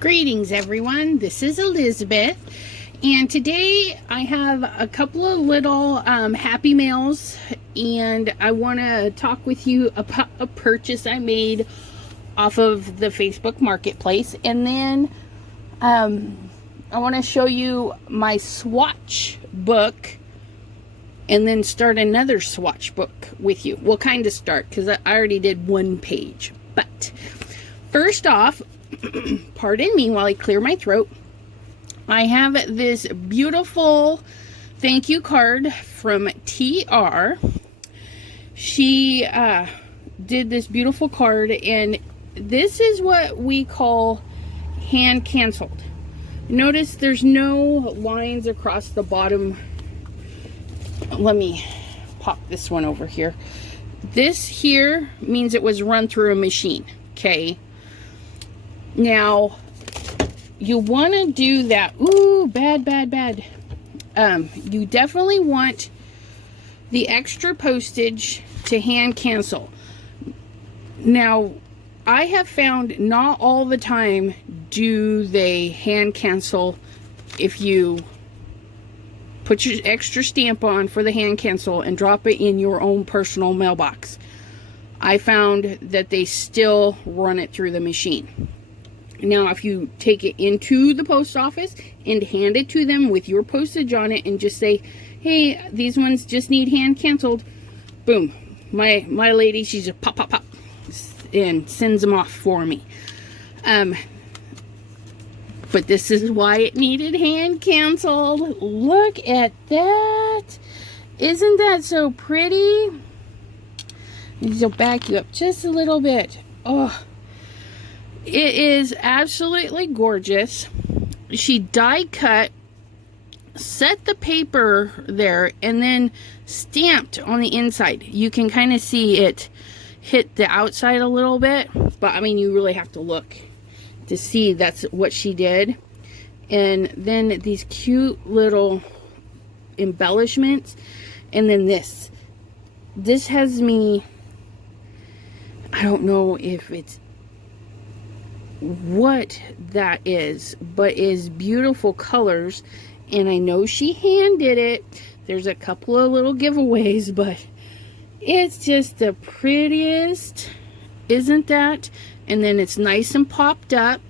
Greetings everyone, this is Elizabeth, and today I have a couple of little happy mails, and I want to talk with you about a purchase I made off of the Facebook Marketplace, and then I want to show you my swatch book and then start another swatch book with you. We'll kind of start because I already did one page, but first off, pardon me while I clear my throat, I have this beautiful thank you card from TR. She did this beautiful card, and this is what we call hand canceled. Notice there's no lines across the bottom. Let me pop this one over here. This here means it was run through a machine, okay? Now, you want to do that. Ooh, bad. You definitely want the extra postage to hand cancel. Now, I have found not all the time do they hand cancel if you put your extra stamp on for the hand cancel and drop it in your own personal mailbox. I found that they still run it through the machine. Now, if you take it into the post office and hand it to them with your postage on it and just say, hey, these ones just need hand canceled, boom, my lady, she just pop and sends them off for me. But this is why it needed hand canceled. Look at that. Isn't that so pretty? I'll back you up just a little bit. Oh, it is absolutely gorgeous. She die cut, set the paper there, and then stamped on the inside. You can kind of see it hit the outside a little bit, but I mean, you really have to look to see that's what she did. And then these cute little embellishments, and then this has me, I don't know if it's what that is, but is beautiful colors, and I know she hand did it. There's a couple of little giveaways, but it's just the prettiest, isn't that? And then it's nice and popped up,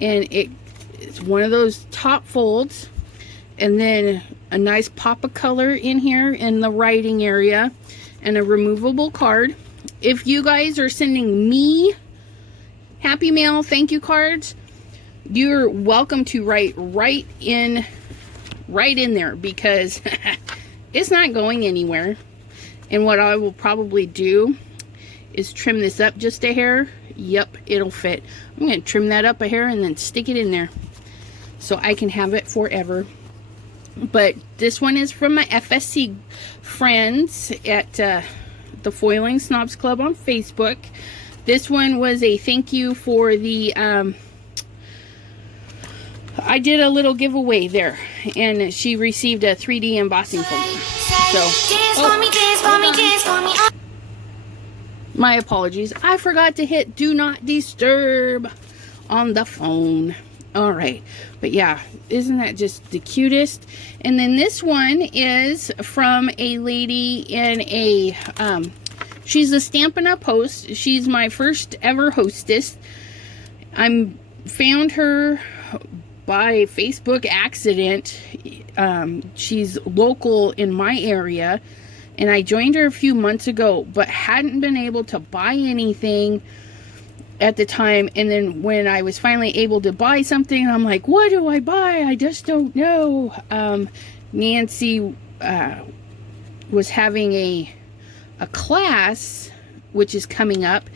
and it's one of those top folds, and then a nice pop of color in here in the writing area, and a removable card. If you guys are sending me Happy Mail thank you cards, you're welcome to write right in there, because it's not going anywhere. And what I will probably do is trim this up just a hair. Yep, it'll fit. I'm going to trim that up a hair and then stick it in there so I can have it forever. But this one is from my FSC friends at the Foiling Snobs Club on Facebook. This one was a thank you for the, I did a little giveaway there, and she received a 3D embossing from me. So, my apologies. I forgot to hit do not disturb on the phone. All right. But yeah, isn't that just the cutest? And then this one is from a lady in a, she's a Stampin' Up host. She's my first ever hostess. I found her by Facebook accident. She's local in my area, and I joined her a few months ago, but hadn't been able to buy anything at the time. And then when I was finally able to buy something, I'm like, what do I buy? I just don't know. Nancy was having a class which is coming up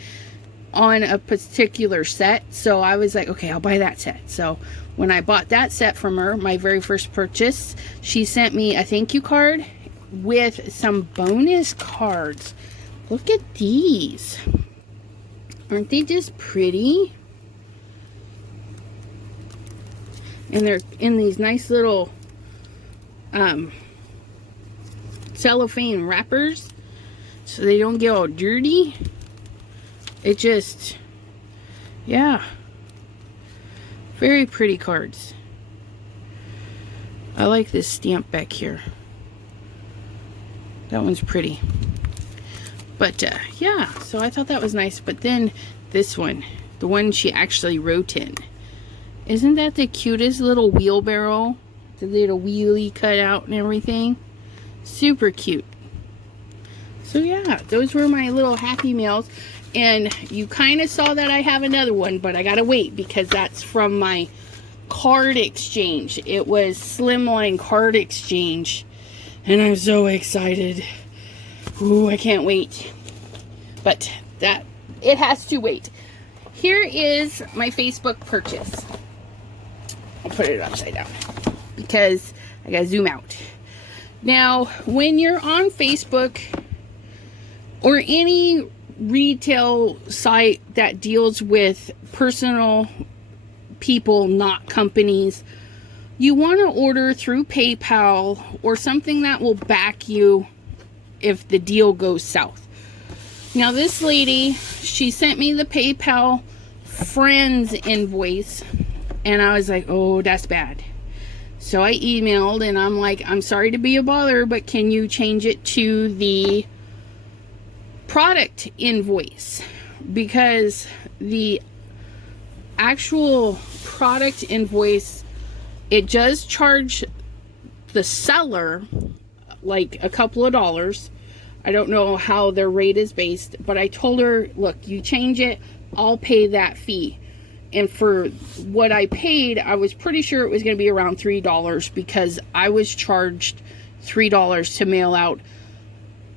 on a particular set, so I was like, okay, I'll buy that set. So when I bought that set from her, my very first purchase, she sent me a thank you card with some bonus cards. Look at these. Aren't they just pretty? And they're in these nice little cellophane wrappers, so they don't get all dirty. It just, yeah, Very pretty cards. I like this stamp back here. That one's pretty. But yeah, so I thought that was nice. But then this one, the one she actually wrote in. Isn't that the cutest little wheelbarrow? The little wheelie cut out and everything. Super cute. So yeah, those were my little Happy Mails. And you kind of saw that I have another one, but I gotta wait because that's from my card exchange. It was Slimline card exchange. And I'm so excited. Ooh, I can't wait. But that, it has to wait. Here is my Facebook purchase. I'll put it upside down because I gotta zoom out. Now, when you're on Facebook or any retail site that deals with personal people, not companies, you want to order through PayPal or something that will back you if the deal goes south. Now this lady, she sent me the PayPal friends invoice and I was like, oh, that's bad. So I emailed and I'm like, I'm sorry to be a bother, but can you change it to the product invoice? Because the actual product invoice, it does charge the seller like a couple of dollars. I don't know how their rate is based, but I told her, look, you change it, I'll pay that fee. And for what I paid, I was pretty sure it was going to be around $3 because I was charged $3 to mail out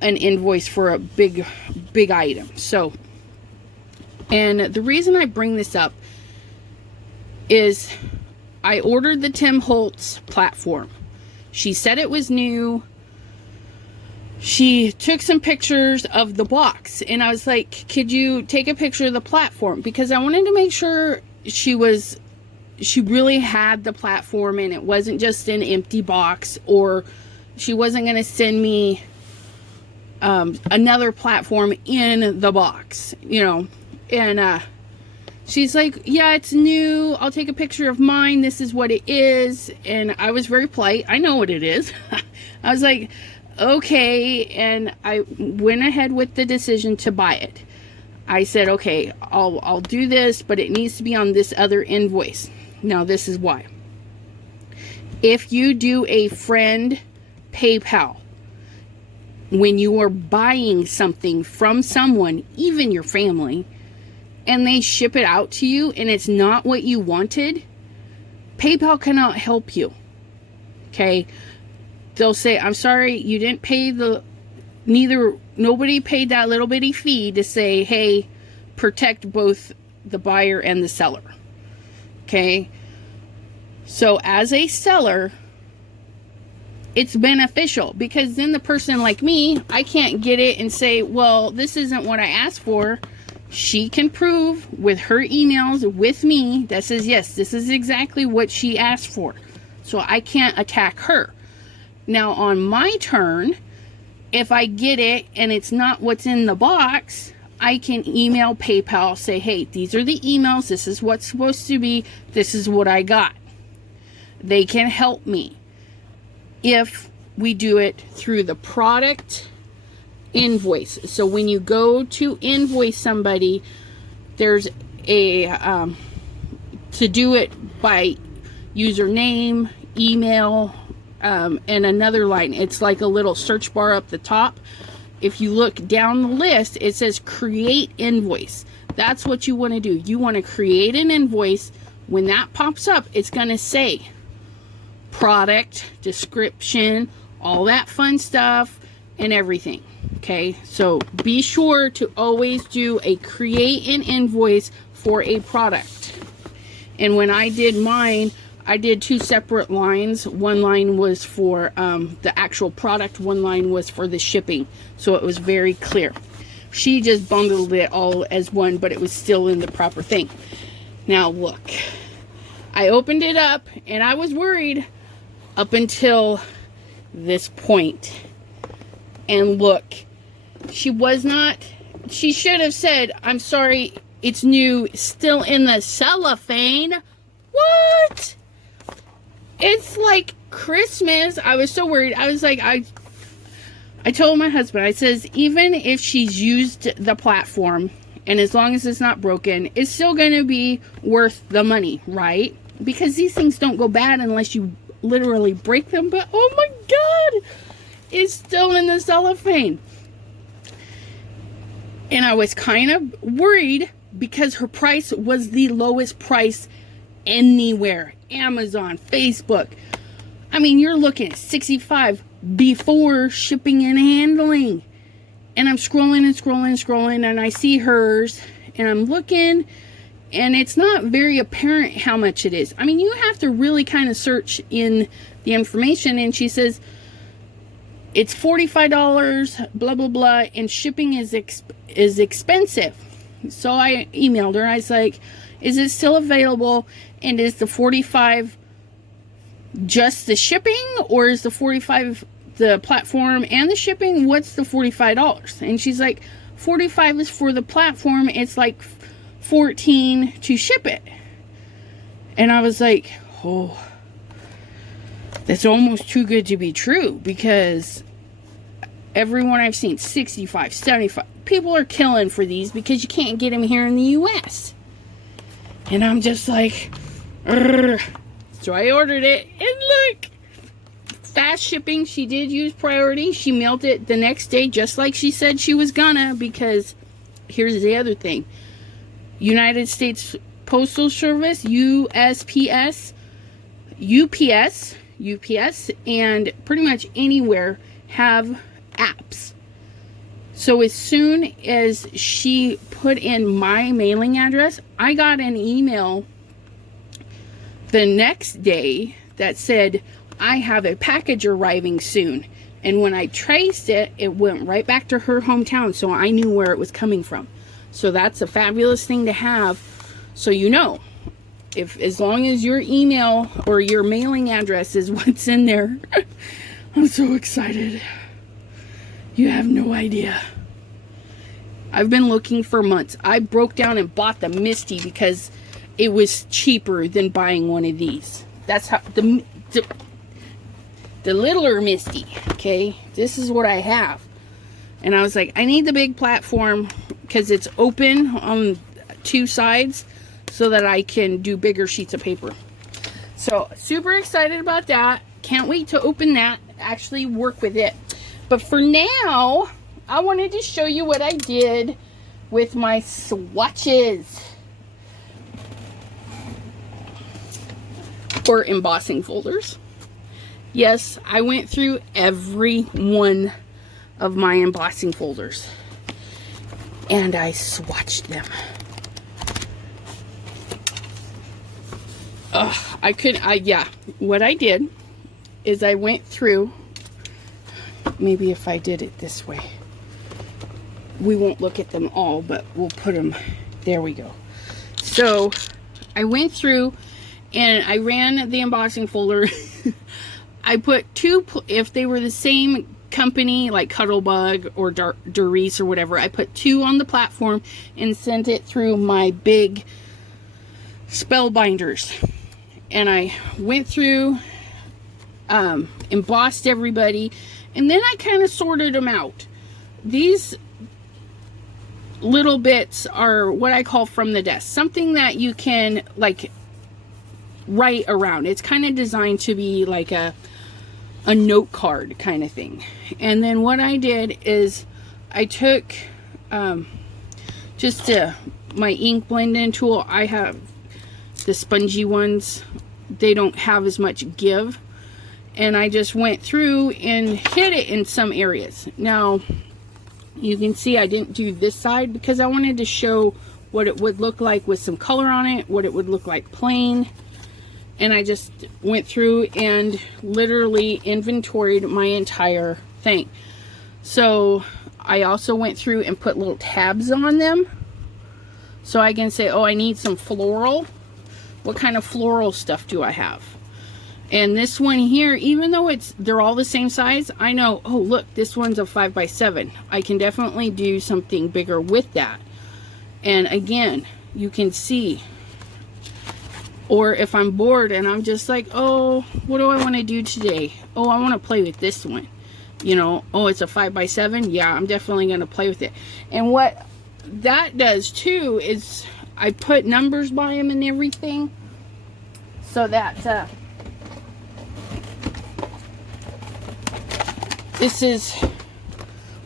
an invoice for a big item. So, and the reason I bring this up is I ordered the Tim Holtz platform. She said it was new. She took some pictures of the box and I was like, could you take a picture of the platform? Because I wanted to make sure she really had the platform and it wasn't just an empty box, or she wasn't going to send me another platform in the box, you know. And she's like, yeah, it's new, I'll take a picture of mine, this is what it is. And I was very polite, I know what it is. I was like, okay. And I went ahead with the decision to buy it. I said, okay, I'll do this, but it needs to be on this other invoice. Now this is why. If you do a friend PayPal, when you are buying something from someone, even your family, and they ship it out to you and it's not what you wanted, PayPal help you. Okay? They'll say, I'm sorry, you didn't pay nobody paid that little bitty fee to say, hey, protect both the buyer and the seller. Okay? So as a seller, it's beneficial because then the person like me, I can't get it and say, well, this isn't what I asked for. She can prove with her emails with me that says, yes, this is exactly what she asked for. So I can't attack her. Now on my turn, if I get it and it's not what's in the box, I can email PayPal, say, hey, these are the emails, this is what's supposed to be, this is what I got. They can help me if we do it through the product invoice. So when you go to invoice somebody, there's a to do it by username, email, and another line. It's like a little search bar up the top. If you look down the list, it says create invoice. That's what you want to do. You want to create an invoice. When that pops up, it's going to say product, description, all that fun stuff and everything. Okay, so be sure to always do a create an invoice for a product. And when I did mine, I did two separate lines. One line was for the actual product, one line was for the shipping, so it was very clear. She just bundled it all as one, but it was still in the proper thing. Now look, I opened it up and I was worried up until this point. And look, she should have said, I'm sorry, it's new, still in the cellophane. what? It's like Christmas. I was so worried. I was like, I told my husband, I says, even if she's used the platform, and as long as it's not broken, it's still going to be worth the money, right? Because these things don't go bad unless you literally break them. But oh my God, it's still in the cellophane. And I was kind of worried because her price was the lowest price anywhere. Amazon, Facebook. I mean, you're looking at $65 before shipping and handling. And I'm scrolling and scrolling and scrolling, and I see hers, and I'm looking, and it's not very apparent how much it is. I mean, you have to really kind of search in the information, and she says it's $45, blah, blah, blah, and shipping is expensive. So I emailed her. I was like, is it still available? And is the $45 just the shipping, or is the $45 the platform and the shipping? What's the $45? And she's like, $45 is for the platform. It's like $14 to ship it. And I was like, oh, that's almost too good to be true, because everyone I've seen, 65, 75, people are killing for these because you can't get them here in the US. And I'm just like, urgh. So I ordered it, and look, fast shipping. She did use priority. She mailed it the next day, just like she said she was gonna, because here's the other thing. United States Postal Service, USPS, UPS, and pretty much anywhere have apps. So as soon as she put in my mailing address, I got an email the next day that said, I have a package arriving soon. And when I traced it, it went right back to her hometown, so I knew where it was coming from. So that's a fabulous thing to have, so you know, if as long as your email or your mailing address is what's in there. I'm so excited. You have no idea. I've been looking for months. I broke down and bought the Misty because it was cheaper than buying one of these. That's how the littler Misty, okay? This is what I have. And I was like, I need the big platform because it's open on two sides so that I can do bigger sheets of paper. So, super excited about that. Can't wait to open that, actually work with it. But for now, I wanted to show you what I did with my swatches. Or embossing folders. Yes, I went through every one of my embossing folders and I swatched them. Yeah, what I did is I went through, maybe if I did it this way, we won't look at them all, but we'll put them, there we go. So I went through and I ran the embossing folder. I put two, if they were the same company, like Cuttlebug or Doris or whatever, I put two on the platform and sent it through my big spellbinders. And I went through, embossed everybody, and then I kind of sorted them out. These little bits are what I call from the desk, something that you can like write around. It's kind of designed to be like a note card kind of thing. And then what I did is I took just my ink blending tool. I have the spongy ones. They don't have as much give, and I just went through and hit it in some areas. Now you can see I didn't do this side because I wanted to show what it would look like with some color on it, what it would look like plain. And I just went through and literally inventoried my entire thing. So I also went through and put little tabs on them, so I can say, oh, I need some floral. What kind of floral stuff do I have? And this one here, even though they're all the same size, I know, oh look, this one's a 5x7. I can definitely do something bigger with that. And again, you can see Or if I'm bored and I'm just like, oh, what do I want to do today? Oh, I want to play with this one. You know, oh, it's a 5x7. Yeah, I'm definitely going to play with it. And what that does too is I put numbers by them and everything, so that this is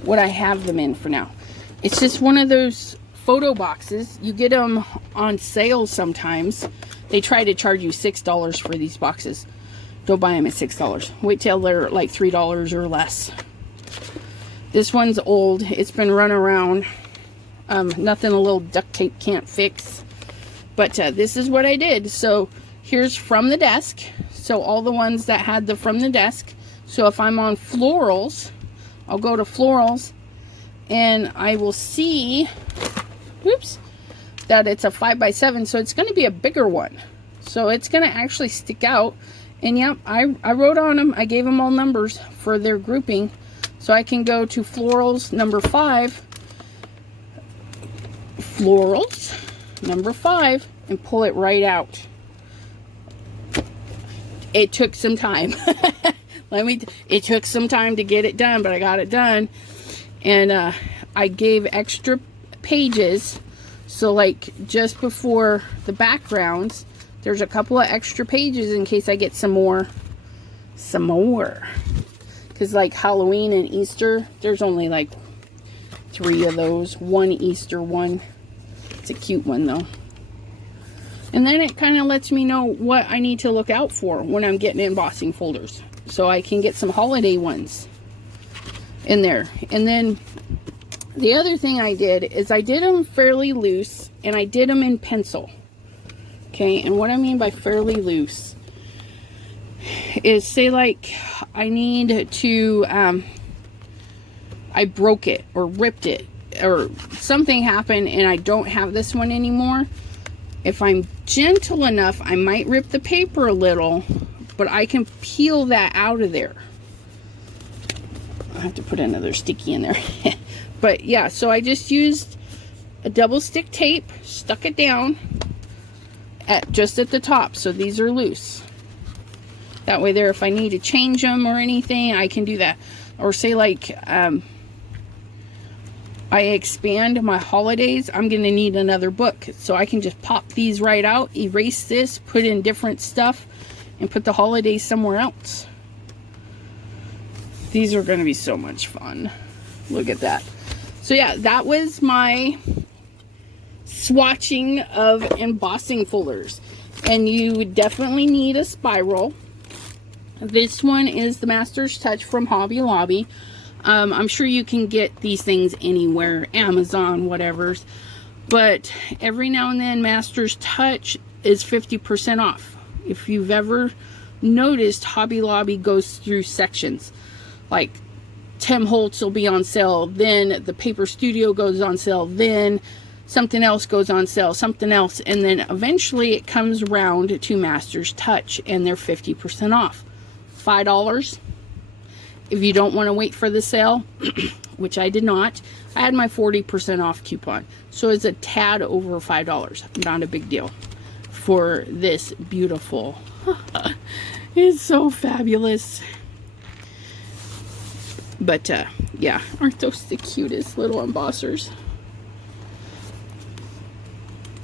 what I have them in for now. It's just one of those photo boxes. You get them on sale sometimes. They try to charge you $6 for these boxes. Don't buy them at $6. Wait till they're like $3 or less. This one's old. It's been run around. Nothing a little duct tape can't fix. But this is what I did. So here's from the desk. So all the ones that had the from the desk. So if I'm on florals, I'll go to florals and I will see, whoops, that it's a 5x7. So it's going to be a bigger one. So it's going to actually stick out. And yep, I wrote on them. I gave them all numbers for their grouping. So I can go to florals number 5. Florals number 5 and pull it right out. It took some time. It took some time to get it done, but I got it done. And I gave extra pages. So like just before the backgrounds, there's a couple of extra pages in case I get some more. Because like Halloween and Easter, there's only like 3 of those. One Easter one. It's a cute one though. And then it kind of lets me know what I need to look out for when I'm getting embossing folders. So I can get some holiday ones in there. And then the other thing I did is I did them fairly loose and I did them in pencil. Okay, and what I mean by fairly loose is, say like I need to, I broke it or ripped it or something happened and I don't have this one anymore. If I'm gentle enough, I might rip the paper a little, but I can peel that out of there. I have to put another sticky in there. But yeah, so I just used a double stick tape, stuck it down just at the top, so these are loose. That way there, if I need to change them or anything, I can do that. Or say like I expand my holidays, I'm gonna need another book, so I can just pop these right out, erase this, put in different stuff, and put the holidays somewhere else. These are gonna be so much fun. Look at that. So yeah, that was my swatching of embossing folders. And you would definitely need a spiral. This one is the Master's Touch from Hobby Lobby. I'm sure you can get these things anywhere, Amazon, whatever's. But every now and then, Master's Touch is 50% off. If you've ever noticed, Hobby Lobby goes through sections. Like Tim Holtz will be on sale, then the Paper Studio goes on sale, then something else goes on sale, something else, and then eventually it comes around to Master's Touch and they're 50% off. $5 if you don't want to wait for the sale, which I did not. I had my 40% off coupon, so it's a tad over $5. Not a big deal for this beautiful. It's so fabulous. But yeah, aren't those the cutest little embossers?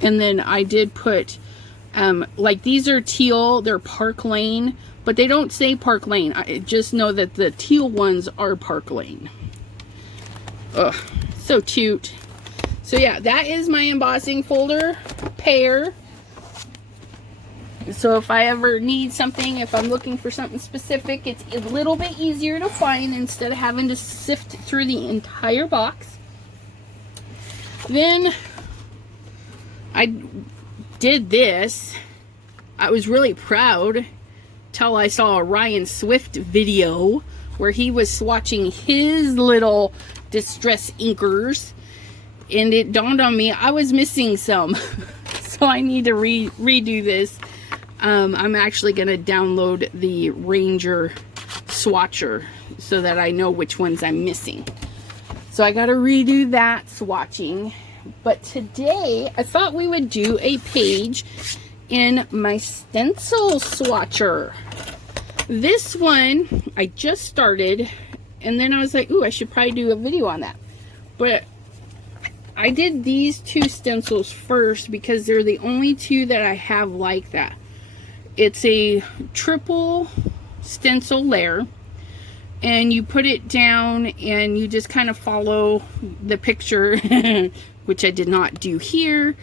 And then I did put like these are teal, they're Park Lane, but they don't say Park Lane. I just know that the teal ones are Park Lane. Ugh, so cute. So yeah, that is my embossing folder pair. So if I ever need something, if I'm looking for something specific, it's a little bit easier to find instead of having to sift through the entire box. Then I did this. I was really proud till I saw a Ryan Swift video where he was swatching his little distress inkers, and it dawned on me I was missing some. So I need to redo this. I'm actually going to download the Ranger swatcher so that I know which ones I'm missing. So I got to redo that swatching. But today I thought we would do a page in my stencil swatcher. This one I just started, and then I was like, ooh, I should probably do a video on that. But I did these two stencils first because they're the only two that I have like that. It's a triple stencil layer, and you put it down and you just kind of follow the picture, which I did not do here.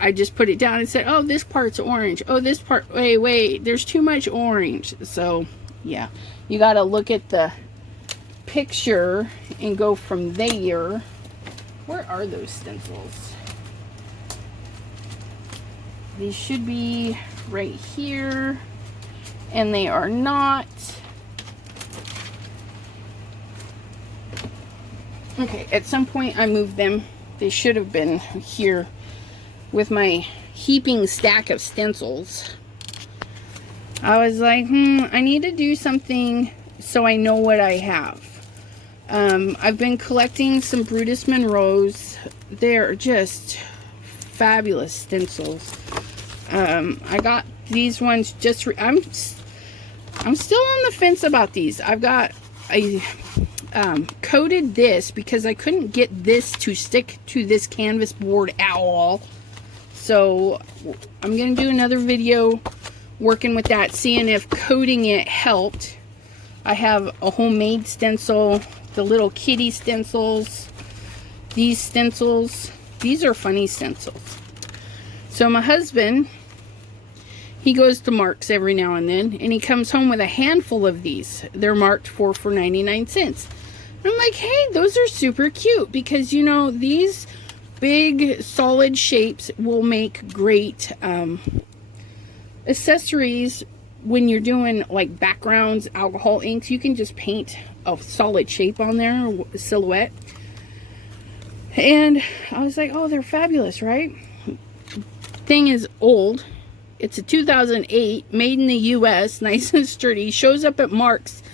I just put it down and said, oh, this part's orange. Oh, this part, wait, there's too much orange. So, yeah, you got to look at the picture and go from there. Where are those stencils? These should be right here, and they are not. Okay, at some point I moved them. They should have been here with my heaping stack of stencils. I was like, I need to do something so I know what I have. I've been collecting some Brutus Monroes. They're just fabulous stencils. I got these ones just, I'm still on the fence about these. I've got, I coated this because I couldn't get this to stick to this canvas board at all. So I'm going to do another video working with that, seeing if coating it helped. I have a homemade stencil, the little kitty stencils, these stencils. These are funny stencils. So my husband, he goes to Mark's every now and then, and he comes home with a handful of these. They're marked for 99 cents. I'm like, hey, those are super cute because, you know, these big solid shapes will make great accessories when you're doing like backgrounds, alcohol inks. You can just paint a solid shape on there, a silhouette. And I was like, oh, they're fabulous, right? Thing is old. It's a 2008, made in the US, nice and sturdy. Shows up at Mark's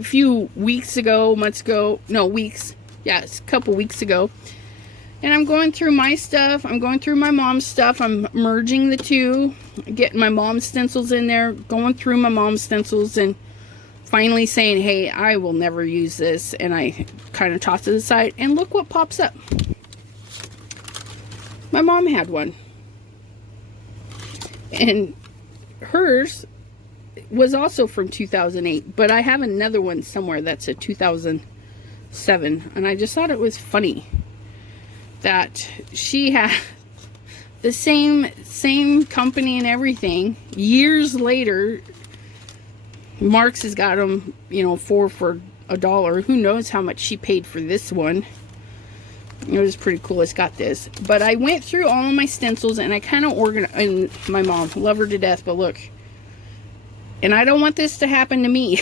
a few weeks ago, months ago, no, weeks. Yeah, it's a couple weeks ago. And I'm going through my stuff. I'm going through my mom's stuff. I'm merging the two, getting my mom's stencils in there, going through my mom's stencils, and finally saying, hey, I will never use this. And I kind of toss it aside, and look what pops up. My mom had one. And hers was also from 2008, but I have another one somewhere that's a 2007. And I just thought it was funny that she had the same company and everything. Years later, Mark's has got them, you know, for $1. Who knows how much she paid for this one. It was pretty cool. It's got this. But I went through all of my stencils and I kind of organized. And my mom, love her to death, but look. And I don't want this to happen to me.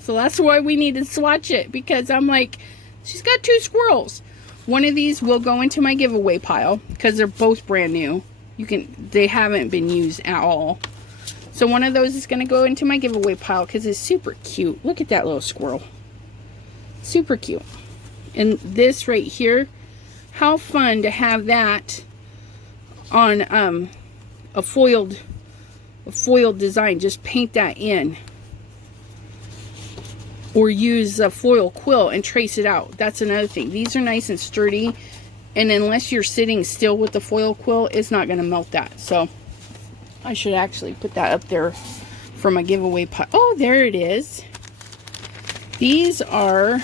So that's why we need to swatch it. Because I'm like, she's got two squirrels. One of these will go into my giveaway pile because they're both brand new. They haven't been used at all. So one of those is going to go into my giveaway pile because it's super cute. Look at that little squirrel. Super cute. And this right here, how fun to have that on a foiled design. Just paint that in. Or use a foil quill and trace it out. That's another thing. These are nice and sturdy. And unless you're sitting still with the foil quill, it's not going to melt that. So I should actually put that up there for my giveaway pile. Oh, there it is. These are...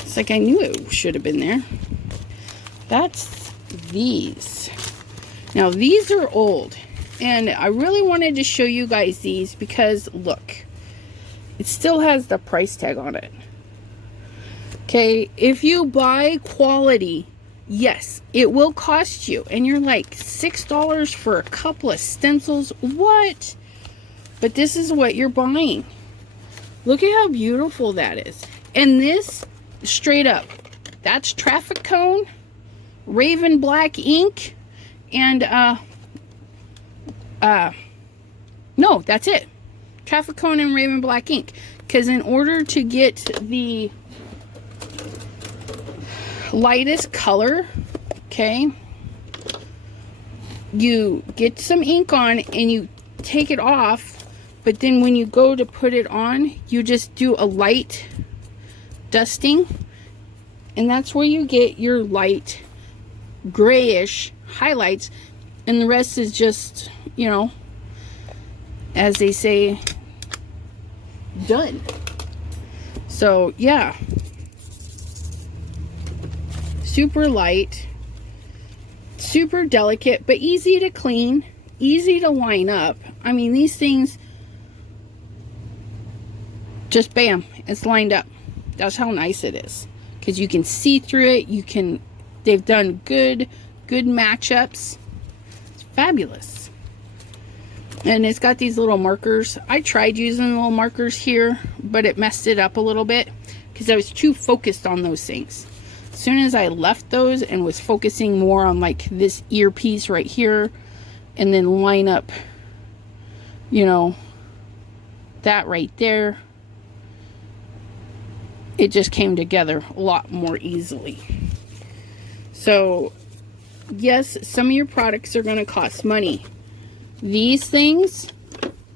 It's like I knew it should have been there. That's these. Now, these are old. And I really wanted to show you guys these because, look. It still has the price tag on it. Okay, if you buy quality, yes, it will cost you. And you're like, $6 for a couple of stencils? What? But this is what you're buying. Look at how beautiful that is. And this, straight up, that's traffic cone, Raven black ink, and, no, that's it. Traffic cone and Raven black ink. Because in order to get the lightest color, okay, you get some ink on and you take it off, but then when you go to put it on, you just do a light dusting, and that's where you get your light grayish highlights, and the rest is just, you know, as they say, done. So yeah, super light, super delicate, but easy to clean, easy to line up. I mean, these things just bam, it's lined up. That's how nice it is, because you can see through it. They've done good matchups. It's fabulous. And it's got these little markers. I tried using little markers here, but it messed it up a little bit because I was too focused on those things. As soon as I left those and was focusing more on like this earpiece right here, and then line up, you know, that right there, it just came together a lot more easily. So yes, some of your products are going to cost money. These things,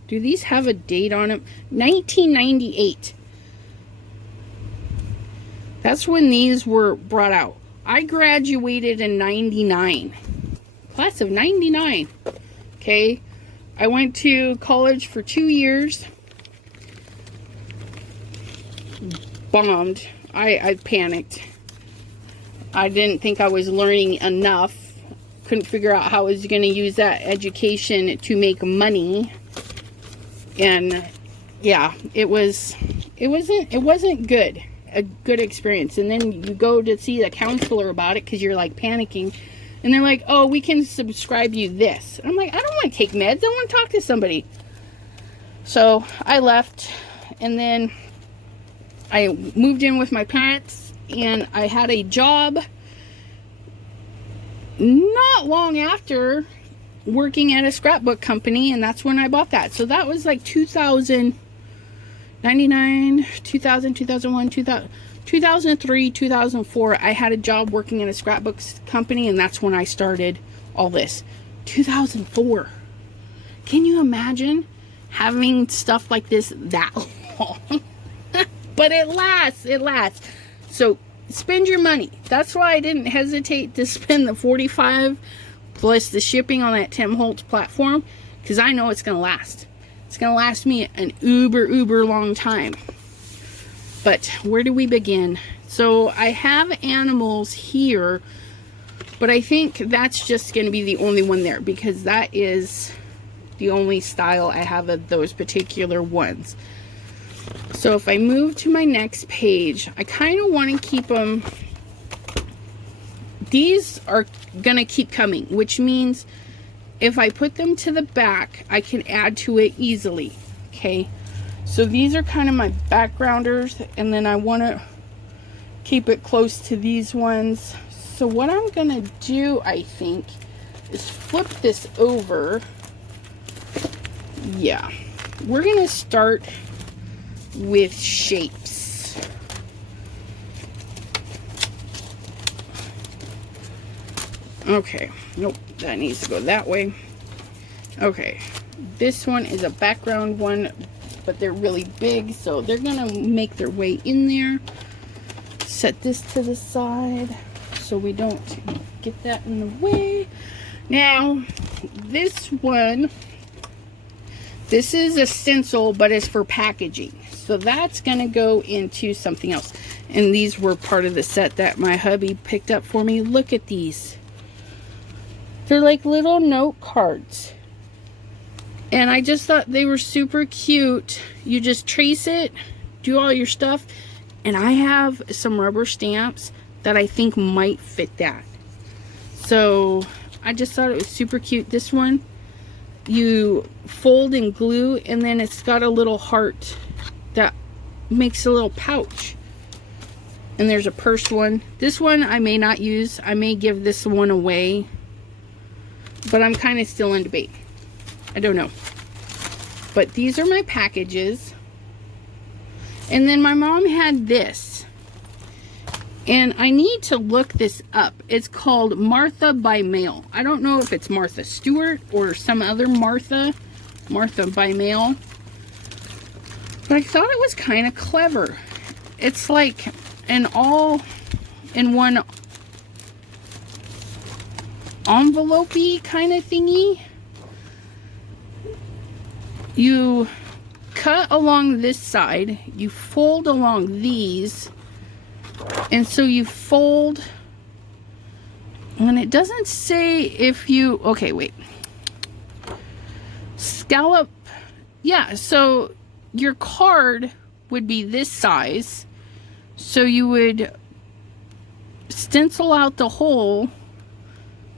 do these have a date on them? 1998. That's when these were brought out. I graduated in 99. Class of 99. Okay. I went to college for 2 years. Bombed. I panicked. I didn't think I was learning enough. Couldn't figure out how I was going to use that education to make money. And yeah, it wasn't good. A good experience. And then you go to see the counselor about it because you're like panicking, and they're like, oh, we can subscribe you this. And I'm like, I don't want to take meds, I want to talk to somebody. So I left, and then I moved in with my parents, and I had a job not long after working at a scrapbook company, and that's when I bought that. So that was like 99, 2000, 2001, 2003, 2004. I had a job working in a scrapbook company, and that's when I started all this. 2004. Can you imagine having stuff like this that long? But it lasts. It lasts. So spend your money. That's why I didn't hesitate to spend the $45 plus the shipping on that Tim Holtz platform, because I know it's going to last. It's going to last me an uber long time. But where do we begin? So I have animals here, but I think that's just going to be the only one there, because that is the only style I have of those particular ones. So if I move to my next page, I kind of want to keep them. These are going to keep coming, which means if I put them to the back, I can add to it easily. Okay, so these are kind of my backgrounders, and then I want to keep it close to these ones. So what I'm going to do, I think, is flip this over. Yeah, we're going to start with shapes. Okay, nope, that needs to go that way. Okay, this one is a background one, but they're really big, so they're gonna make their way in there. Set this to the side so we don't get that in the way. Now, this one, this is a stencil, but it's for packaging. So that's going to go into something else. And these were part of the set that my hubby picked up for me. Look at these. They're like little note cards. And I just thought they were super cute. You just trace it, do all your stuff. And I have some rubber stamps that I think might fit that. So I just thought it was super cute. This one, you fold and glue, and then it's got a little heart that makes a little pouch. And there's a purse one. This one I may not use. I may give this one away, but I'm kind of still in debate. I don't know. But these are my packages. And then my mom had this, And I need to look this up. It's called Martha by Mail. I don't know if it's Martha Stewart or some other Martha by Mail. But I thought it was kind of clever. It's like an all-in-one envelope-y kind of thingy. You cut along this side, you fold along these, and so you fold, and it doesn't say if you, okay, wait, scallop, yeah, so your card would be this size, so you would stencil out the hole,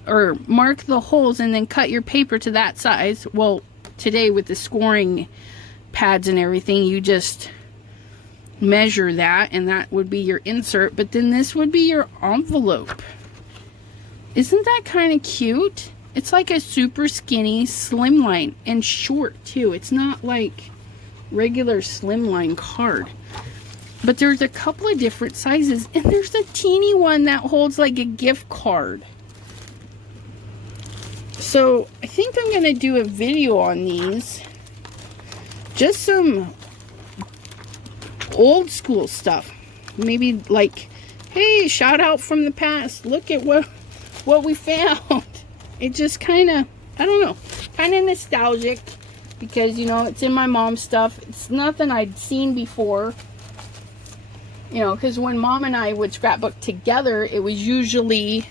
or mark the holes, and then cut your paper to that size. Well, today with the scoring pads and everything, you just measure that, and that would be your insert, but then this would be your envelope. Isn't that kind of cute? It's like a super skinny slimline, and short too. It's not like regular slimline card, but there's a couple of different sizes, and there's a teeny one that holds like a gift card. So I think I'm gonna do a video on these. Just some old school stuff. Maybe like, hey, shout out from the past. Look at what we found. It just kind of, I don't know, kind of nostalgic, because, you know, it's in my mom's stuff. It's nothing I'd seen before. You know, because when Mom and I would scrapbook together, it was usually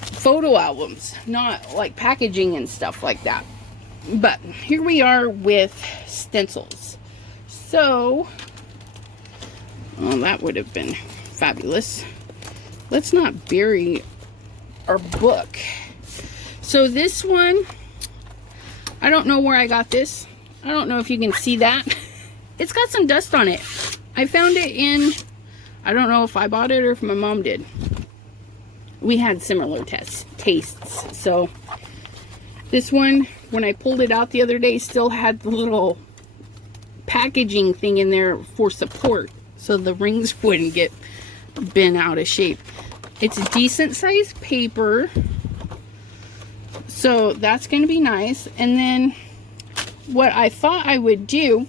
photo albums, not like packaging and stuff like that. But here we are with stencils. So, well, that would have been fabulous. Let's not bury our book. So this one, I don't know where I got this. I don't know if you can see that. It's got some dust on it. I found it in, I don't know if I bought it or if my mom did. We had similar tastes. So this one, when I pulled it out the other day, still had the little packaging thing in there for support, so the rings wouldn't get bent out of shape. It's a decent sized paper, so that's going to be nice. And then what I thought I would do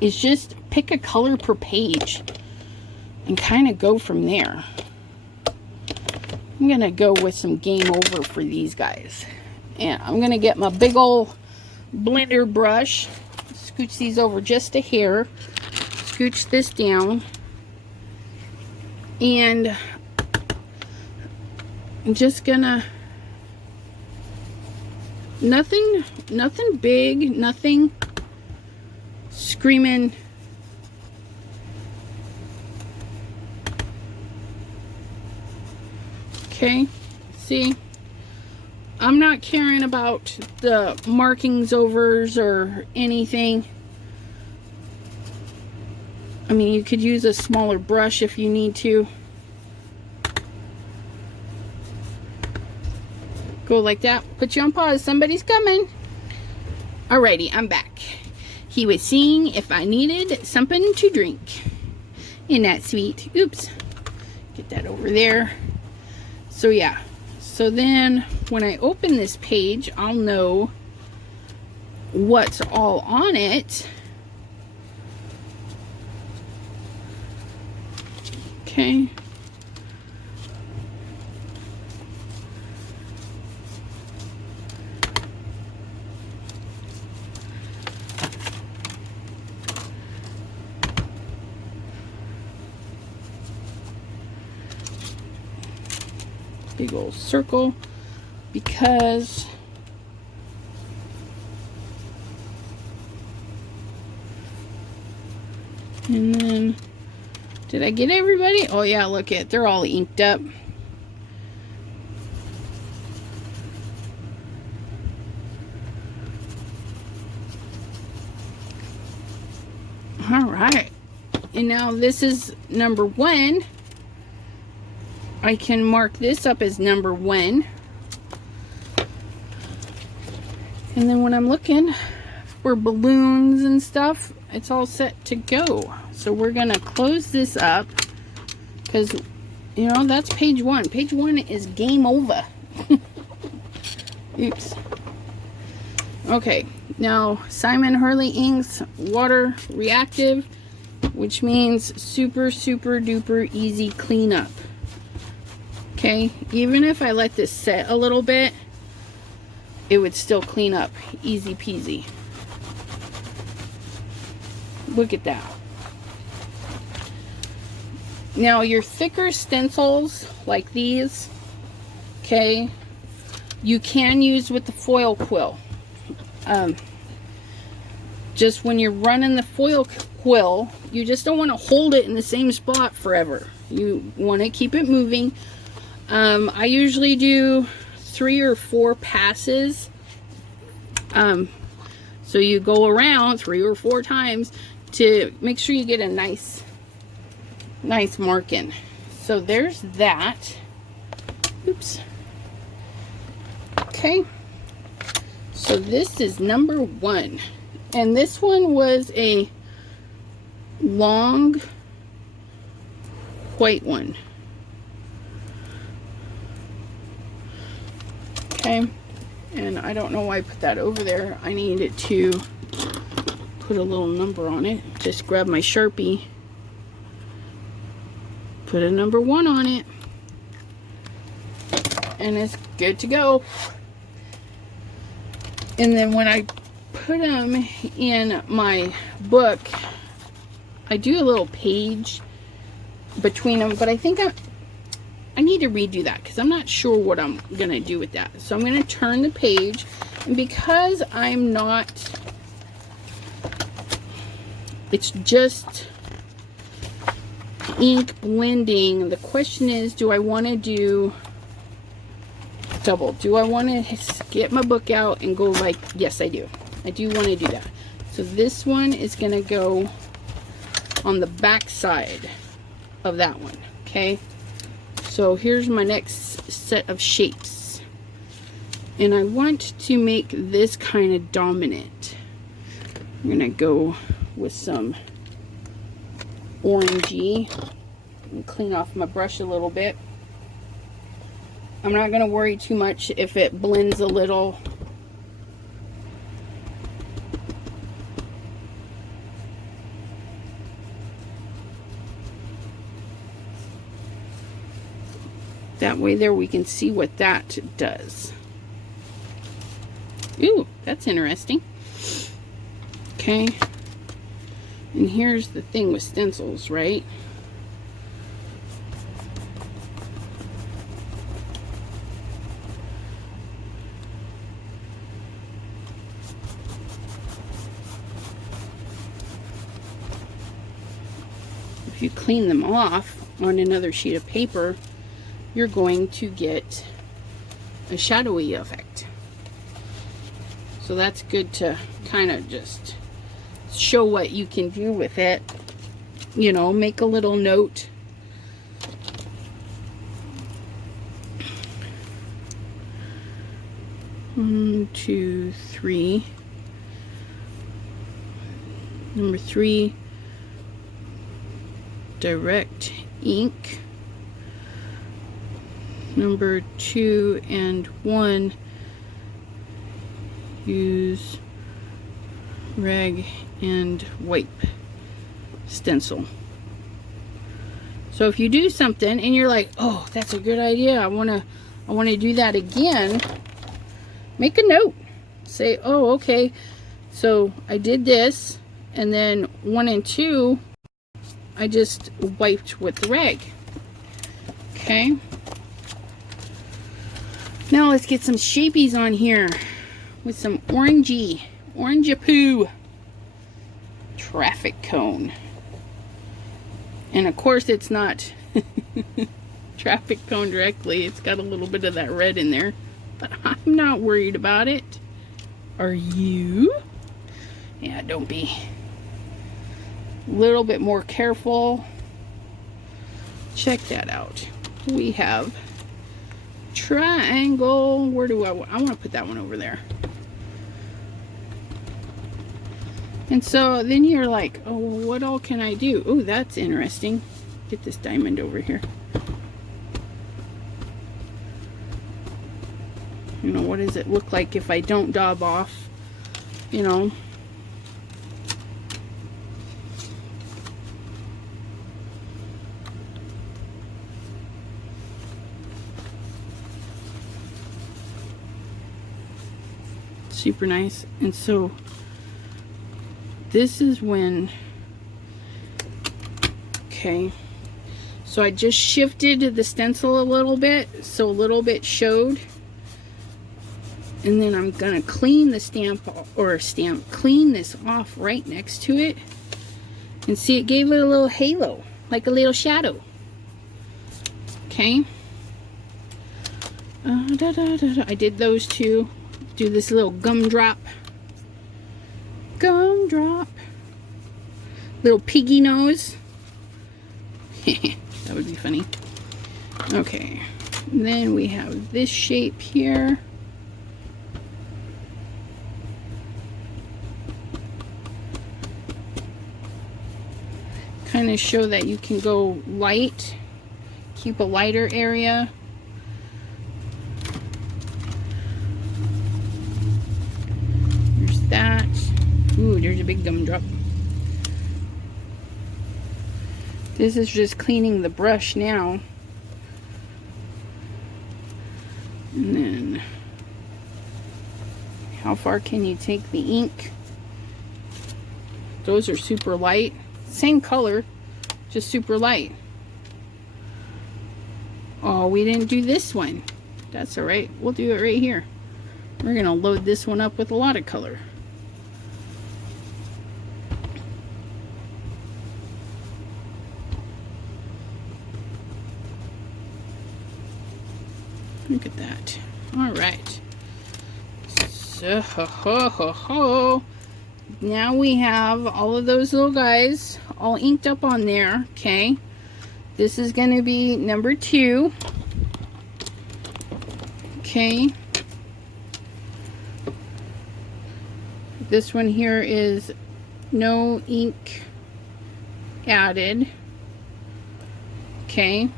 is just pick a color per page and kind of go from there. I'm going to go with some Game Over for these guys. And I'm going to get my big old blender brush, scooch these over just a hair, scooch this down, and I'm just going to, nothing big, nothing screaming. Okay, see, I'm not caring about the markings overs or anything. I mean, you could use a smaller brush if you need to. Go like that. Put you on pause. Somebody's coming. Alrighty, I'm back. He was seeing if I needed something to drink. Isn't that sweet? Oops. Get that over there. So yeah. So then when I open this page, I'll know what's all on it. Okay. Big old circle, because and then did I get everybody? Oh yeah, look at, they're all inked up. All right, and now this is number 1. I can mark this up as number 1. And then when I'm looking for balloons and stuff, it's all set to go. So we're gonna close this up because, you know, that's page 1. Page 1 is game over. Oops. Okay, now Simon Hurley inks, water reactive, which means super duper easy cleanup. Okay, even if I let this set a little bit, it would still clean up easy peasy. Look at that. Now your thicker stencils like these, okay, you can use with the foil quill. Just when you're running the foil quill, you just don't want to hold it in the same spot forever. You want to keep it moving. I usually do 3 or 4 passes. So you go around 3 or 4 times to make sure you get a nice marking. So there's that. Oops. Okay. So this is number 1. And this one was a long white one. Okay, and I don't know why I put that over there. I needed to put a little number on it. Just grab my Sharpie, put a number 1 on it, and it's good to go. And then when I put them in my book, I do a little page between them, but I think I need to redo that because I'm not sure what I'm gonna do with that. So I'm gonna turn the page, and because I'm not, it's just ink blending, the question is, do I want to do double? Do I want to get my book out and go like, yes I do. I do want to do that. So this one is going to go on the back side of that one. Okay, so here's my next set of shapes, and I want to make this kind of dominant. I'm going to go with some orangey and clean off my brush a little bit. I'm not going to worry too much if it blends a little. That way there we can see what that does. Ooh, that's interesting. Okay. And here's the thing with stencils, right? If you clean them off on another sheet of paper, you're going to get a shadowy effect. So that's good to kind of just show what you can do with it. You know, make a little note. One, two, three. Number 3, direct ink. Number 2 and 1, use rag and wipe stencil. So if you do something and you're like, oh, that's a good idea, I want to do that again, make a note. Say, oh, okay, so I did this, and then 1 and 2 I just wiped with the rag. Okay, now let's get some shapies on here with some orangey-poo traffic cone. And of course it's not traffic cone directly, it's got a little bit of that red in there, but I'm not worried about it. Are you? Yeah, don't be. A little bit more careful. Check that out. We have triangle. Where do I want to put that one over there. And so then you're like, oh, well, what all can I do? Oh, that's interesting. Get this diamond over here. You know, what does it look like if I don't daub off? You know. Super nice. And so this is when, okay, so I just shifted the stencil a little bit, so a little bit showed, and then I'm gonna clean the clean this off right next to it, and see, it gave it a little halo, like a little shadow. Okay, I did those two. Do this little gumdrop, little piggy nose. That would be funny. Okay, and then we have this shape here. Kind of show that you can go light, keep a lighter area. There's that. Ooh, there's a big gumdrop. This is just cleaning the brush now. And then, how far can you take the ink? Those are super light. Same color, just super light. Oh, we didn't do this one. That's all right. We'll do it right here. We're gonna load this one up with a lot of color. Look at that. All right. So, now we have all of those little guys all inked up on there. Okay. This is going to be number 2. Okay. This one here is no ink added. Okay.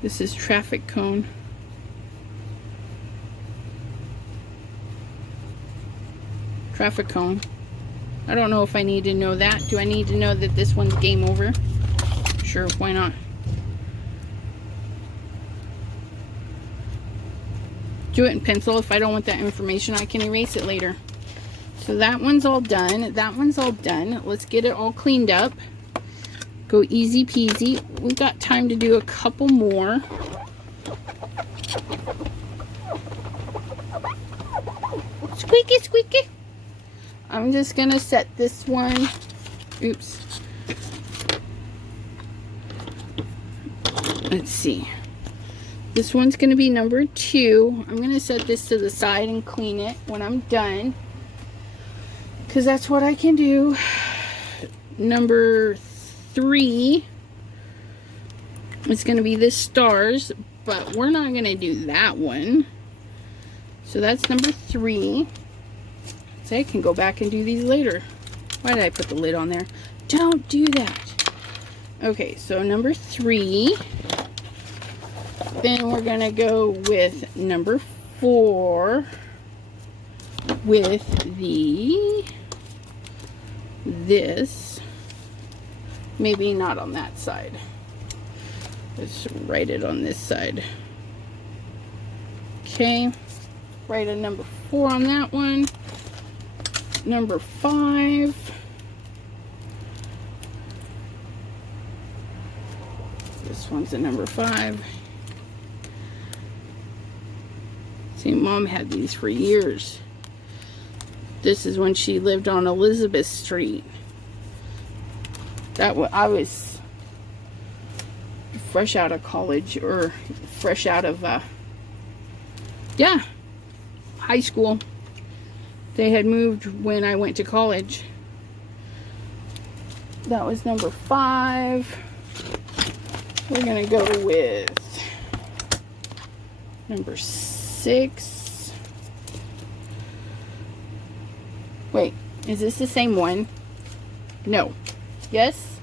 This is traffic cone. Traffic cone. I don't know if I need to know that. Do I need to know that this one's game over? Sure, why not? Do it in pencil. If I don't want that information, I can erase it later. So that one's all done. That one's all done. Let's get it all cleaned up. Go easy peasy. We've got time to do a couple more. Squeaky, squeaky. I'm just gonna set this one. Oops. Let's see. This one's gonna be number 2. I'm gonna set this to the side and clean it when I'm done, because that's what I can do. Number 3 is going to be this stars, but we're not going to do that one. So that's number 3. So I can go back and do these later. Why did I put the lid on there? Don't do that. Okay, so number 3. Then we're going to go with number 4 with this. Maybe not on that side. Let's write it on this side. Okay. Write a number 4 on that one. Number 5. This one's a number 5. See, Mom had these for years. This is when she lived on Elizabeth Street. I was fresh out of college, or fresh out of high school. They had moved when I went to college. That was number 5. We're gonna go with number 6. Wait, is this the same one? No. Yes?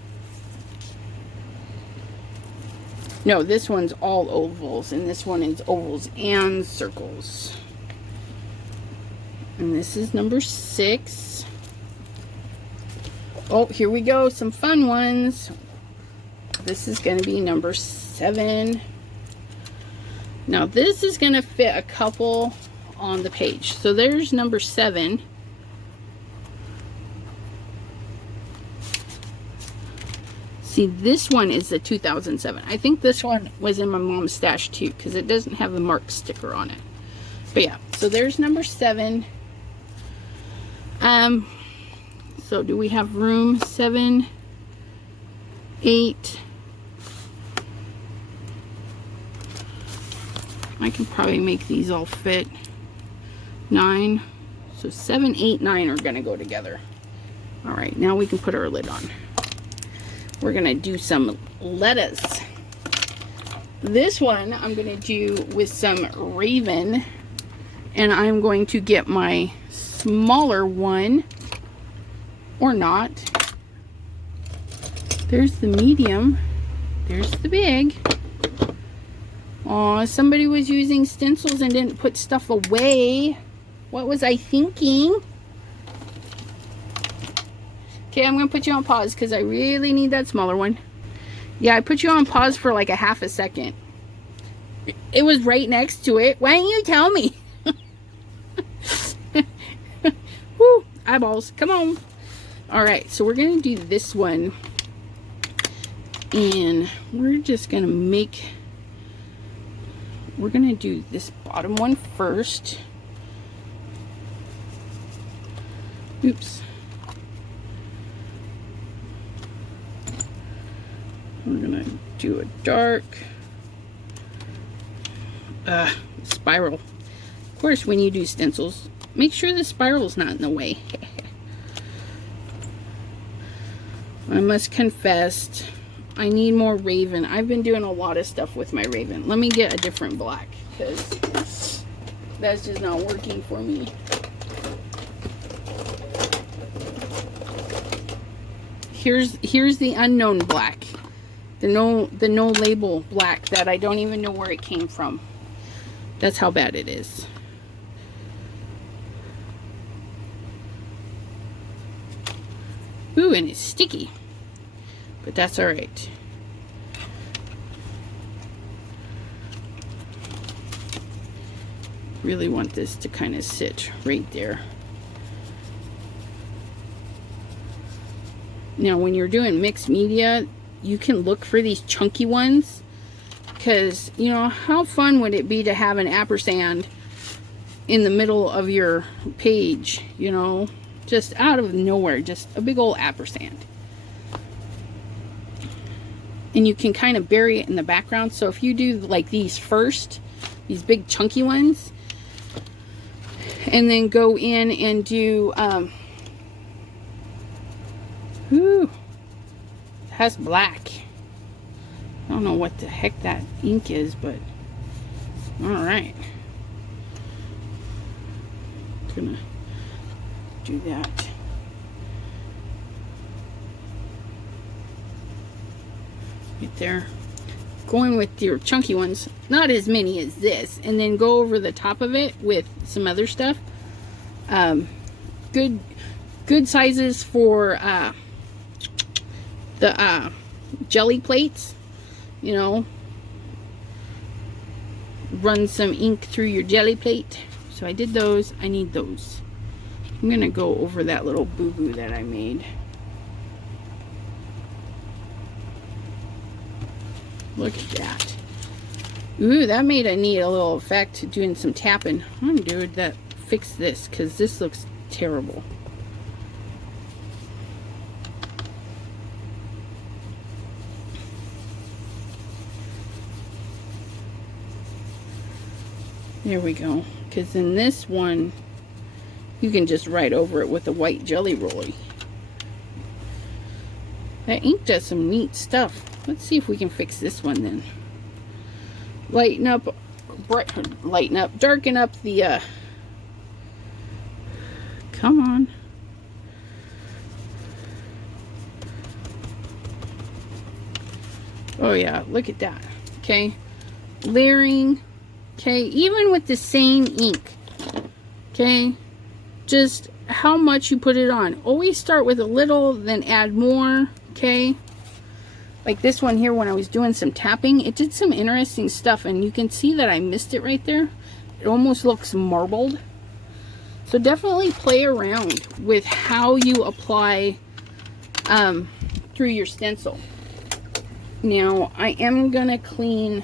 No, this one's all ovals, and this one is ovals and circles. And this is number 6. Oh, here we go. Some fun ones. This is going to be number 7. Now, this is going to fit a couple on the page. So there's number 7. See, this one is the 2007. I think this one was in my mom's stash too, because it doesn't have the mark sticker on it. But yeah, so there's number 7. So do we have room? 7, 8. I can probably make these all fit. 9. So 7, 8, 9 are going to go together. All right, now we can put our lid on. We're going to do some lettuce. This one I'm going to do with some Raven, and I'm going to get my smaller one, or not. There's the medium. There's the big. Aw, somebody was using stencils and didn't put stuff away. What was I thinking? Okay, I'm going to put you on pause because I really need that smaller one. Yeah, I put you on pause for like a half a second. It was right next to it. Why didn't you tell me? Woo, eyeballs. Come on. Alright, so we're going to do this one. And we're just going to make... We're going to do this bottom one first. Oops. We're gonna do a dark spiral. Of course, when you do stencils, make sure the spiral's not in the way. I must confess, I need more Raven. I've been doing a lot of stuff with my Raven. Let me get a different black, because that's just not working for me. Here's the unknown black. The no label black that I don't even know where it came from. That's how bad it is. Ooh, and it's sticky. But that's alright. Really want this to kind of sit right there. Now, when you're doing mixed media, you can look for these chunky ones, because, you know, how fun would it be to have an ampersand in the middle of your page, you know, just out of nowhere, just a big old ampersand. And you can kind of bury it in the background. So if you do like these first, these big chunky ones, and then go in and do, ooh, has black. I don't know what the heck that ink is, but alright. Gonna do that. Right there. Going with your chunky ones, not as many as this, and then go over the top of it with some other stuff. Good sizes for the jelly plates, you know, run some ink through your jelly plate. So I did those. I need those. I'm gonna go over that little boo-boo that I made. Look at that. Ooh, that made a neat little effect doing some tapping. I'm gonna do that, fix this, because this looks terrible. There we go. Because in this one, you can just write over it with a white jelly roller. That ink does some neat stuff. Let's see if we can fix this one then. Lighten up, darken up the, come on. Oh yeah, look at that. Okay, layering. Okay, even with the same ink. Okay, just how much you put it on. Always start with a little, then add more. Okay, like this one here, when I was doing some tapping, it did some interesting stuff, and you can see that I missed it right there. It almost looks marbled. So definitely play around with how you apply through your stencil. Now I am gonna clean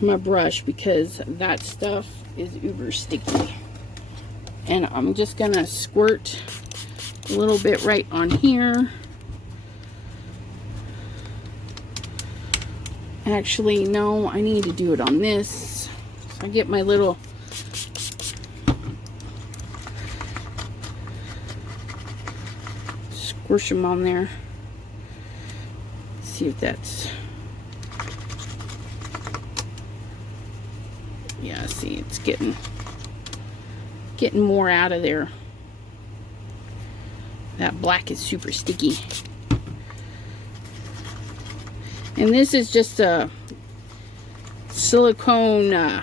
my brush because that stuff is uber sticky, and I'm just gonna squirt a little bit right on here. Actually, no, I need to do it on this. So I get my little squish them on there. See if that's, yeah, see, it's getting more out of there. That black is super sticky. And this is just a silicone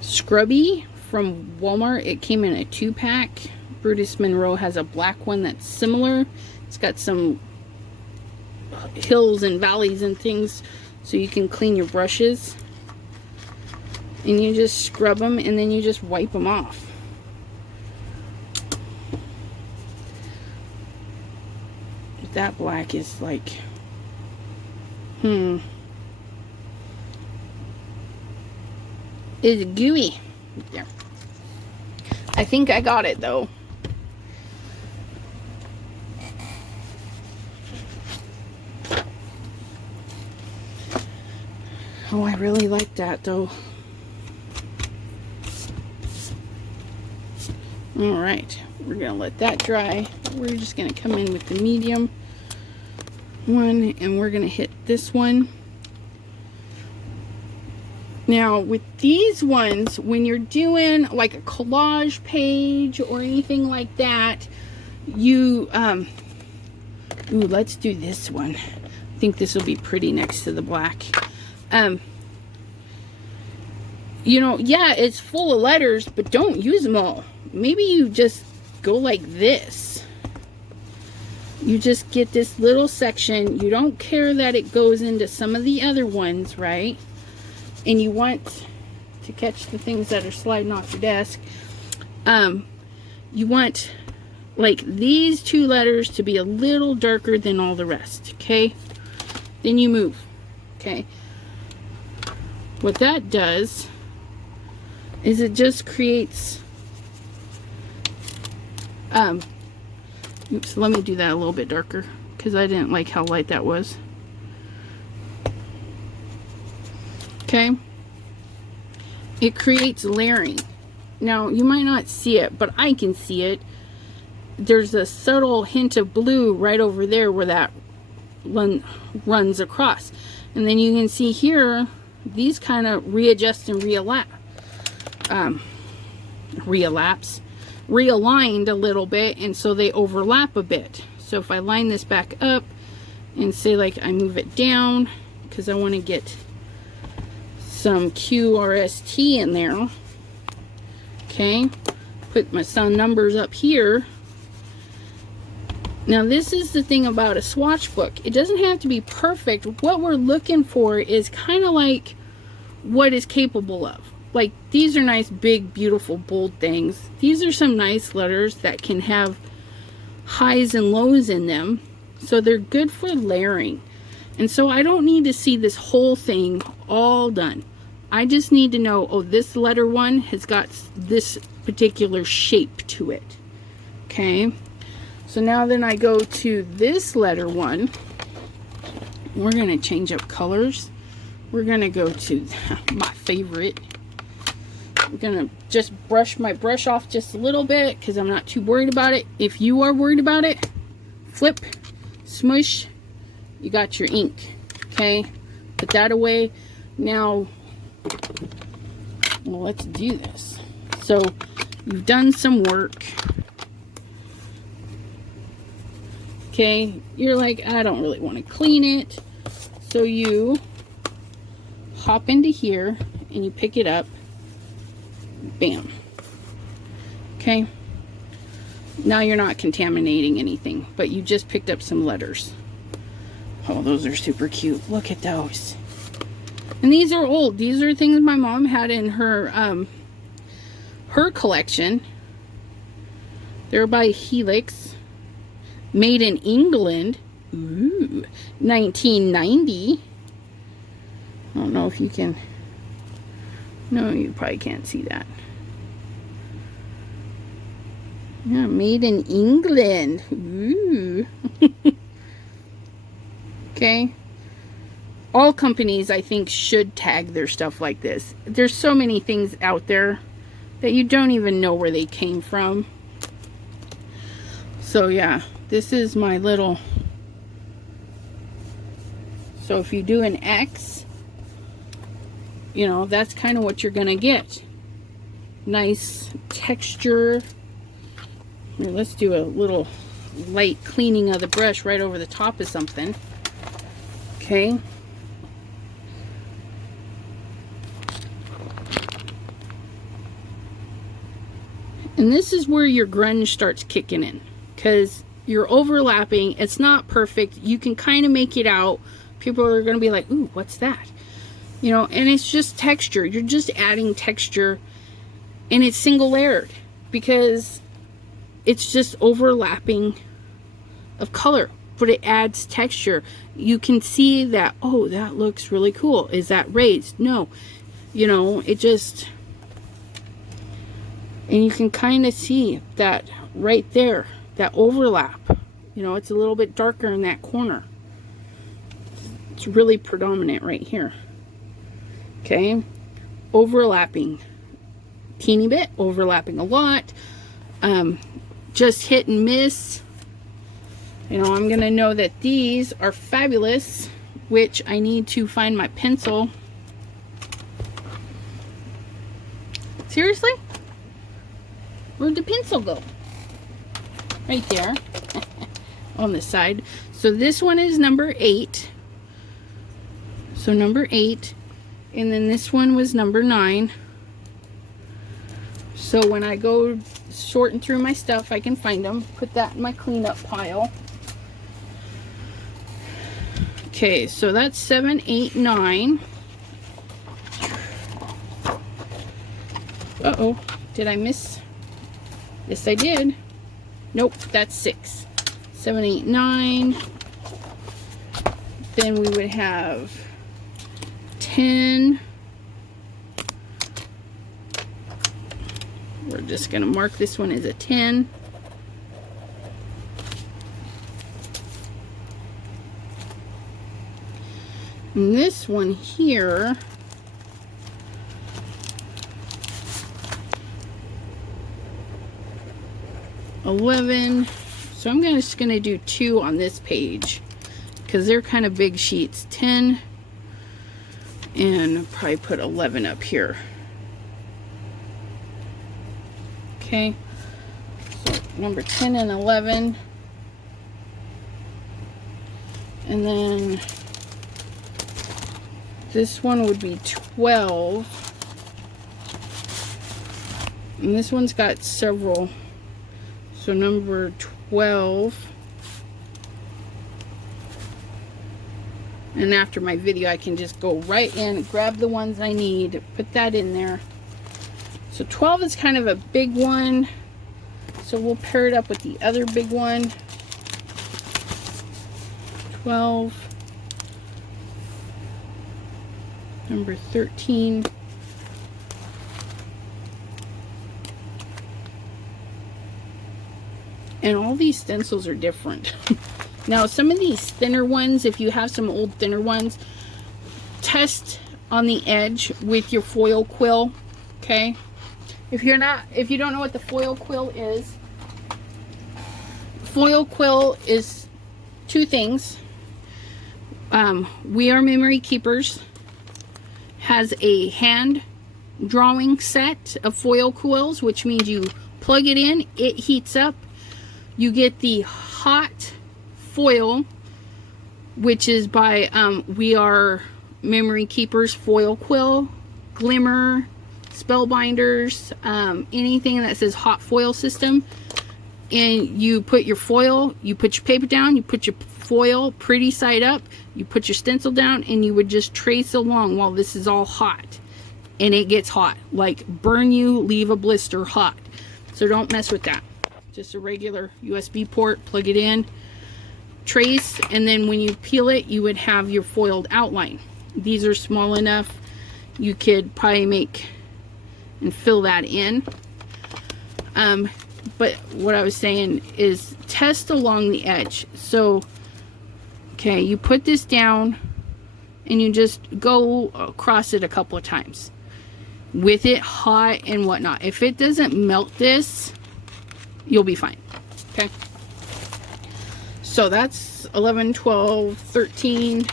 scrubby from Walmart. It came in a 2-pack. Brutus Monroe has a black one that's similar. It's got some hills and valleys and things so you can clean your brushes. And you just scrub them and then you just wipe them off. That black is like, it's gooey. There. I think I got it though. Oh, I really like that though. All right, we're gonna let that dry. We're just gonna come in with the medium one, and we're gonna hit this one. Now with these ones, when you're doing like a collage page or anything like that, you ooh, let's do this one. I think this will be pretty next to the black. You know, yeah, it's full of letters, but don't use them all. Maybe you just go like this. You just get this little section. You don't care that it goes into some of the other ones, right? And you want to catch the things that are sliding off your desk. You want like these 2 letters to be a little darker than all the rest, okay? Then you move, okay? What that does is it just creates, oops, let me do that a little bit darker because I didn't like how light that was. Okay, it creates layering. Now you might not see it, but I can see it. There's a subtle hint of blue right over there where that one runs across, and then you can see here these kind of readjust and realigned a little bit, and so they overlap a bit. So if I line this back up and say like I move it down because I want to get some QRST in there, okay, put my sun numbers up here. Now this is the thing about a swatch book. It doesn't have to be perfect. What we're looking for is kind of like what is capable of. Like these are nice, big, beautiful, bold things. These are some nice letters that can have highs and lows in them. So they're good for layering. And so I don't need to see this whole thing all done. I just need to know, oh, this letter one has got this particular shape to it. Okay. So now then I go to this letter one. We're going to change up colors. We're going to go to my favorite. I'm going to just brush my brush off just a little bit because I'm not too worried about it. If you are worried about it, flip, smush, you got your ink. Okay, put that away. Now, well, let's do this. So you've done some work. Okay, you're like, I don't really want to clean it. So you hop into here and you pick it up. Bam. Okay. Now you're not contaminating anything, but you just picked up some letters. Oh, those are super cute. Look at those. And these are old. These are things my mom had in her her collection. They're by Helix. Made in England. Ooh, 1990. I don't know if you can. No, you probably can't see that. Yeah, made in England. Ooh. Okay. All companies, I think, should tag their stuff like this. There's so many things out there that you don't even know where they came from. So yeah, this is my little... So if you do an X, you know, that's kind of what you're gonna get. Nice texture. Here, let's do a little light cleaning of the brush right over the top of something. Okay. And this is where your grunge starts kicking in, because you're overlapping. It's not perfect. You can kind of make it out. People are going to be like, ooh, what's that? You know, and it's just texture. You're just adding texture, and it's single layered because it's just overlapping of color, but it adds texture. You can see that, oh, that looks really cool. Is that raised? No. You know, it just... And you can kind of see that right there, that overlap. You know, it's a little bit darker in that corner. It's really predominant right here. Okay, overlapping teeny bit, overlapping a lot. Just hit and miss. You know, I'm gonna know that these are fabulous, which I need to find my pencil. Seriously? Where'd the pencil go? Right there. On the side. So this one is number 8. So number 8. And then this one was number 9. So when I go sorting through my stuff, I can find them. Put that in my cleanup pile. Okay, so that's 7, 8, 9. Uh-oh. Did I miss? Yes, I did. Nope, that's 6. 7, 8, 9. Then we would have 10. We're just going to mark this one as a 10. And this one here, $11. So I'm just going to do 2 on this page because they're kind of big sheets. 10, and I'll probably put 11 up here. Okay, so number 10 and 11, and then this one would be 12, and this one's got several. So number 12, and after my video I can just go right in, grab the ones I need, put that in there. So 12 is kind of a big one, so we'll pair it up with the other big one. 12, number 13, and all these stencils are different. Now some of these thinner ones, if you have some old thinner ones, test on the edge with your foil quill. Okay, if you don't know what the foil quill is two things. We Are Memory Keepers has a hand drawing set of foil quills, which means you plug it in, it heats up, you get the hot foil, which is by We Are Memory Keepers foil quill, glimmer, spellbinders, anything that says hot foil system. And you put your foil, you put your paper down, you put your foil pretty side up, you put your stencil down, and you would just trace along while this is all hot. And it gets hot, like burn you, leave a blister hot. So don't mess with that. Just a regular USB port, plug it in, trace, and then when you peel it, you would have your foiled outline. These are small enough, you could probably make and fill that in. But what I was saying is test along the edge. So, okay, you put this down and you just go across it a couple of times with it hot and whatnot. If it doesn't melt this, you'll be fine. Okay, so that's 11, 12, 13.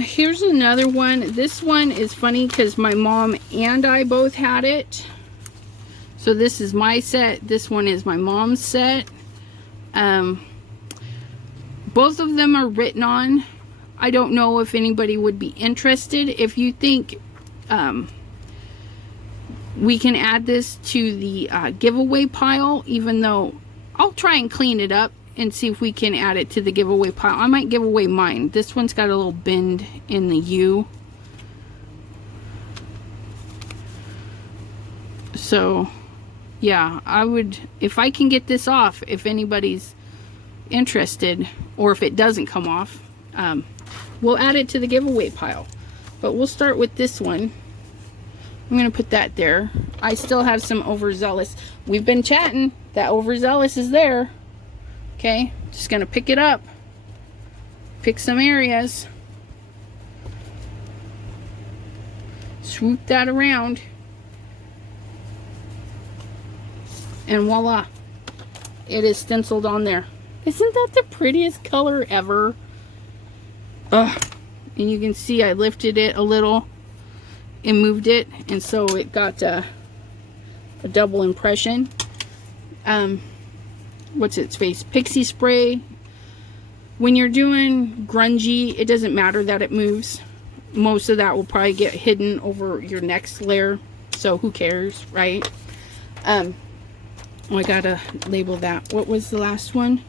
Here's another one. This one is funny because my mom and I both had it. So this is my set, this one is my mom's set. Both of them are written on. I don't know if anybody would be interested. If you think we can add this to the giveaway pile, even though I'll try and clean it up and see if we can add it to the giveaway pile. I might give away mine. This one's got a little bend in the U. So yeah, I would, if I can get this off, if anybody's interested, or if it doesn't come off, we'll add it to the giveaway pile. But we'll start with this one. I'm gonna put that there. I still have some overzealous. We've been chatting. That overzealous is there. Okay, just gonna pick it up. Pick some areas. Swoop that around. And voila, it is stenciled on there. Isn't that the prettiest color ever? Ugh. And you can see I lifted it a little and moved it, and so it got a double impression. What's its face? Pixie spray. When you're doing grungy, it doesn't matter that it moves. Most of that will probably get hidden over your next layer, so who cares, right? Oh, I gotta label that. What was the last one?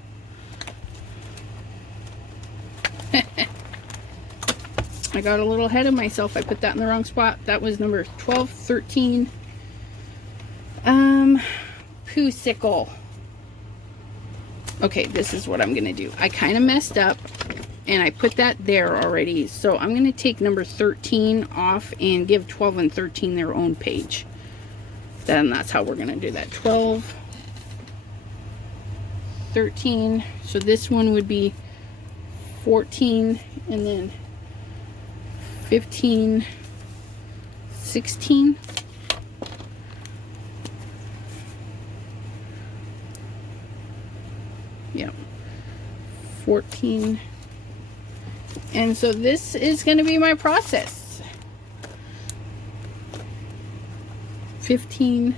I got a little ahead of myself. I put that in the wrong spot. That was number 12, 13. Poosicle. Okay, this is what I'm gonna do. I kind of messed up and I put that there already. So I'm gonna take number 13 off and give 12 and 13 their own page. Then that's how we're gonna do that. 12, 13. So this one would be 14, and then 15, 16. Yep. 14. And so this is going to be my process. 15.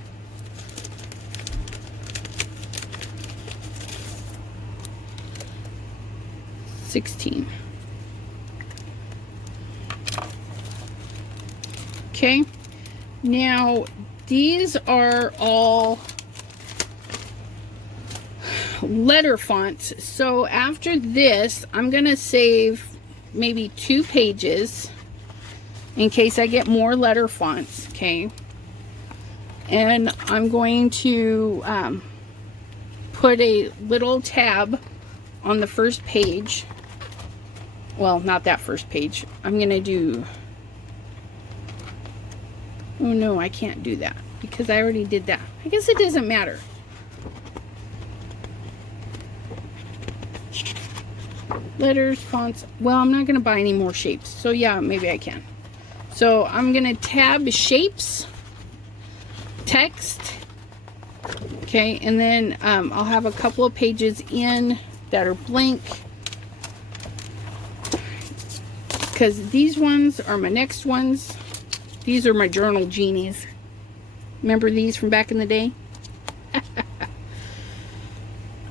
16. Okay, now these are all letter fonts. So after this, I'm gonna save maybe 2 pages in case I get more letter fonts. Okay, and I'm going to put a little tab on the first page. Well, not that first page. I'm gonna do, oh no, I can't do that because I already did that. I guess it doesn't matter. Letters, fonts. Well, I'm not gonna buy any more shapes, so yeah, maybe I can. So I'm gonna tab shapes, text. Okay, and then I'll have a couple of pages in that are blank, because these ones are my next ones. These are my journal genies. Remember these from back in the day?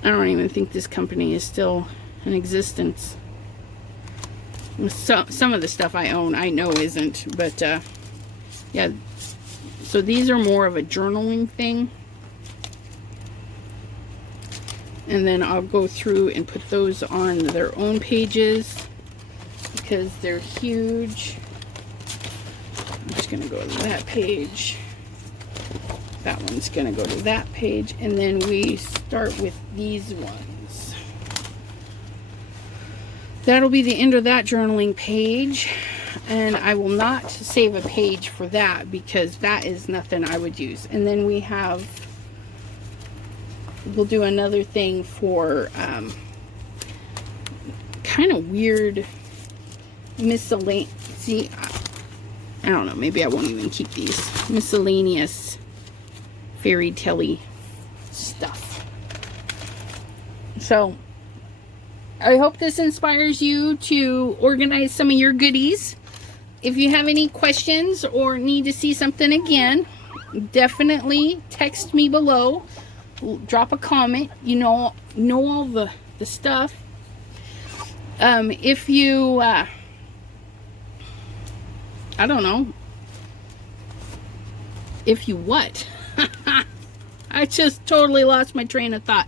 I don't even think this company is still in existence. So, some of the stuff I own, I know isn't, but yeah. So these are more of a journaling thing. And then I'll go through and put those on their own pages because they're huge. I'm just going to go to that page. That one's going to go to that page. And then we start with these ones. That'll be the end of that journaling page. And I will not save a page for that because that is nothing I would use. And then we have, we'll do another thing for kind of weird miscellaneous, see, I don't know, maybe I won't even keep these. Miscellaneous fairy tale-y stuff. So, I hope this inspires you to organize some of your goodies. If you have any questions or need to see something again, definitely text me below. Drop a comment. You know all the stuff. If you, I don't know. If you what? I just totally lost my train of thought.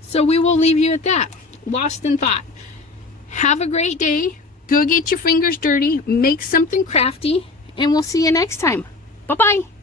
So we will leave you at that. Lost in thought. Have a great day. Go get your fingers dirty. Make something crafty. And we'll see you next time. Bye-bye.